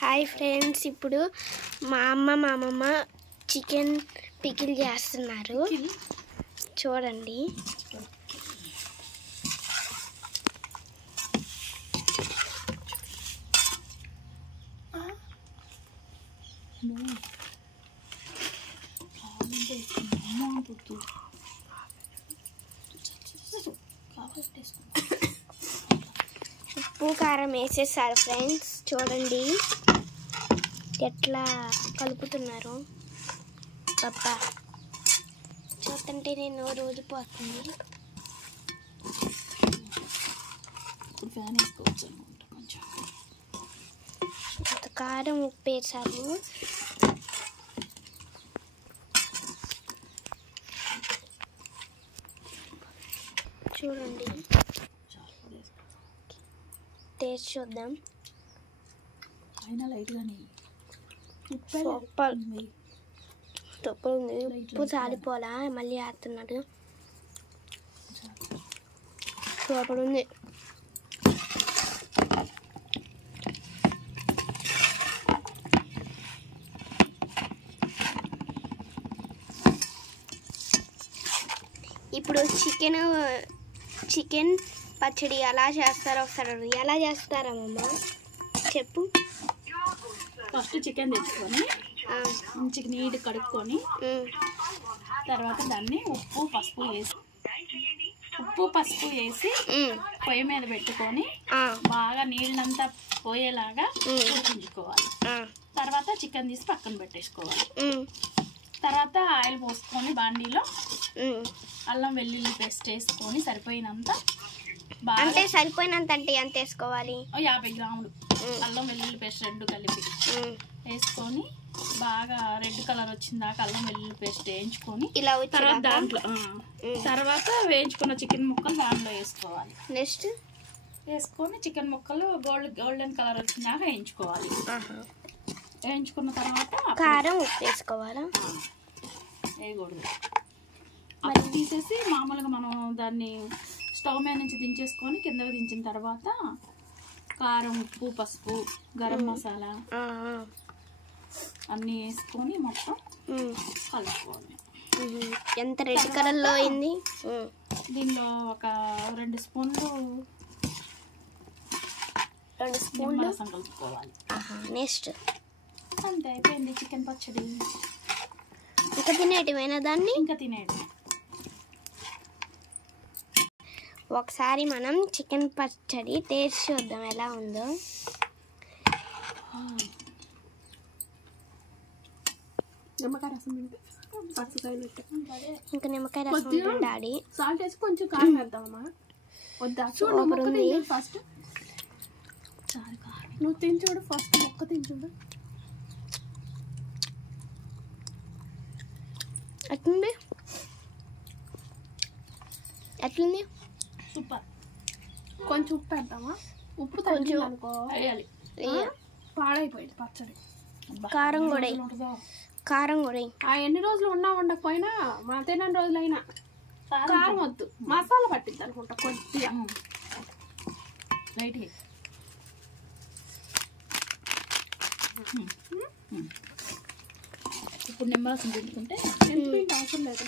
Hi friends, ఇప్పుడు మా అమ్మమ్మ చికెన్ పికిల్ చేస్తున్నారు. చూడండి. ఉప్పు కారం వేసేసారు ఫ్రెండ్స్. చూడండి ఎట్లా కలుపుతున్నారు. పప్పా చూస్తుంటే నేను రోజు పోతుంది. కారం ఉప్పు వేసారు. చూడండి, టేస్ట్ చూద్దాం. సూపర్ ఉంది. ఉప్పు చాలిపోలా, మళ్ళీ వేస్తున్నాడు. సూపర్ ఉంది. ఇప్పుడు చికెన్ పచ్చడి ఎలా చేస్తారో ఒకసారి. ఎలా చేస్తారమ్మమ్మ చెప్పు. ఫస్ట్ చికెన్ తెచ్చుకొని మంచిగా నీట్ కడుక్కొని తర్వాత దాన్ని ఉప్పు పసుపు వేసి పొయ్యి మీద పెట్టుకొని బాగా నీళ్ళంతా పోయేలాగా ఉడికించుకోవాలి. తర్వాత చికెన్ తీసి పక్కన పెట్టేసుకోవాలి. తర్వాత ఆయిల్ పోసుకొని బాండీలో అల్లం వెల్లుల్లి పేస్ట్ వేసుకొని సరిపోయినంత అంటే ఎంత వేసుకోవాలి? 50 గ్రాములు అల్లం వెల్లుల్లి పేస్ట్ రెండు కలిపి వేసుకొని బాగా రెడ్ కలర్ వచ్చిందాక అల్లం వెల్లుల్లి పేస్ట్ వేయించుకొని తర్వాత వేయించుకున్న చికెన్ ముక్కలు దాంట్లో వేసుకోవాలి. నెక్స్ట్ వేసుకొని చికెన్ ముక్కలు గోల్డెన్ కలర్ వచ్చిందాక వేయించుకోవాలి. వేయించుకున్న తర్వాత కారం ఉప్పు వేసుకోవాలా? వేయకూడదు. అది తీసేసి మామూలుగా మనం దాన్ని స్టవ్ మీద నుంచి దించేసుకొని కిందకి దించిన తర్వాత కారం ఉప్పు పసుపు గరం మసాలా అన్నీ వేసుకొని మొత్తం కలుపుకోవాలి. ఎంత రెడ్ కలర్లో అయింది. దీనిలో ఒక 2 స్పూన్లు రసం కలుపుకోవాలి. నెక్స్ట్ అంతే, అయిపోయింది చికెన్ పచ్చడి. ఇంకా తినేటివేనా దాన్ని? ఇంకా తినేటివి. ఒకసారి మనం చికెన్ పచ్చడి టేస్ట్ చూద్దాం ఎలా ఉందో. నిమ్మకాయ రసం ఇంకా నిమ్మకాయ రసం డాడీ. సాల్ట్ వేసి కొంచెం కారం వేద్దామమ్మా. వద్దా? చూడు ఫస్ట్. నువ్వు తిని చూడు ఫస్ట్, మొక్క తిని చూడు. ఎట్లుంది? సూపర్. కొంచెం ఉప్పు వేద్దామా? ఉప్పు కొంచెం అనుకో వేయాలి. పాడైపోయింది పచ్చడి. కారం కూడా ఎన్ని రోజులు ఉండకపోయినా మా తినని రోజులైనా కారం వద్దు, మసాలా పట్టిద్ది అనుకుంటా కొద్దిగా. రైట్. ఇప్పుడు నిమ్మరసం పెట్టుకుంటే అవసరం లేదు.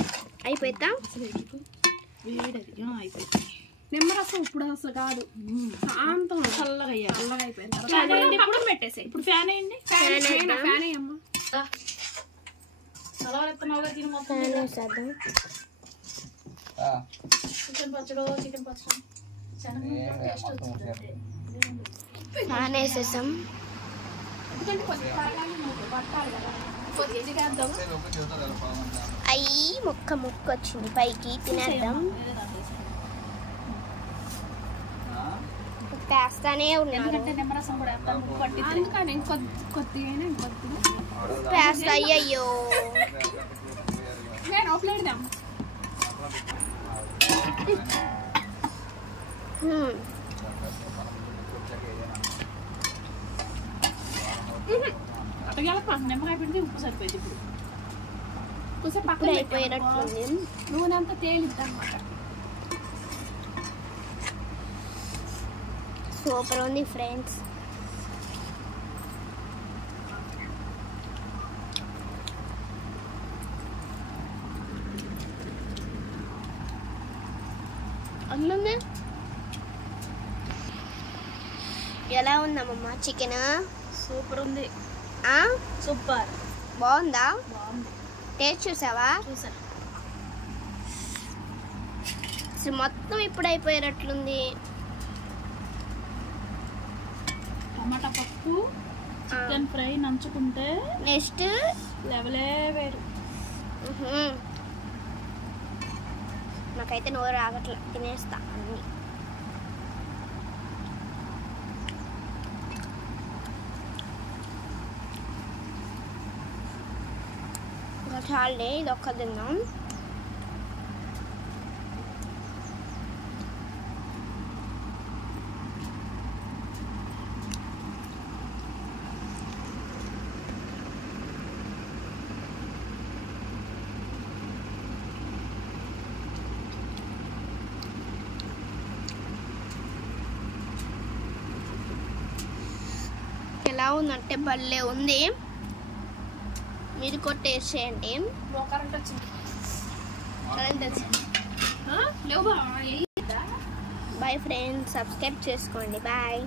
అయిపోయిద్దా? అయిపోయింది. నిమ్మరసం ఇప్పుడు అసలు కాదు, శాంతం చల్లగా అయిపోయింది. ఇప్పుడు పెట్టేసి ఇప్పుడు ఫ్యాన్ వేయండి. ఫ్యాన్ వేయమ్మా. చికెన్ పచ్చడి ఫ్యాన్ వేసేసాం. అయ్యి ముక్క వచ్చింది పైకి. తినేద్దాం. వేస్తానే ఉన్నాను. వేస్తా. అయ్యో నిమ్మకాయ పెడితే ఉప్పు సరిపోయింది. ఇప్పుడు అయిపోయినట్టుంది. నూనె అంతా తేలిద్ది అన్నమాట. సూపర్ ఉంది ఫ్రెండ్స్. ఎట్లుంది? ఎలా ఉందమ్మమ్మ చికెన్? సూపర్ ఉంది. సూపర్ బాగుందా? బాగుంది. టేస్ట్ చూసావా? చూసాను. అసలు మొత్తం ఇప్పుడు అయిపోయేటట్లుంది. టమాటా పప్పు చికెన్ ఫ్రై నంచుకుంటే నెక్స్ట్ లెవెలే వేరు. నాకైతే నోరు రాగట్లా, తినేస్తా అన్ని. ఇంకా చాలే, ఇది ఒక్క తిందాం. ఎలా ఉందంటే భలే ఉంది. మీరు కూడా టేస్ట్ చేయండి. కరెంట్ వచ్చింది. కరెంట్ వచ్చింది. లేవు. బాయ్ ఫ్రెండ్స్, సబ్స్క్రైబ్ చేసుకోండి. బాయ్.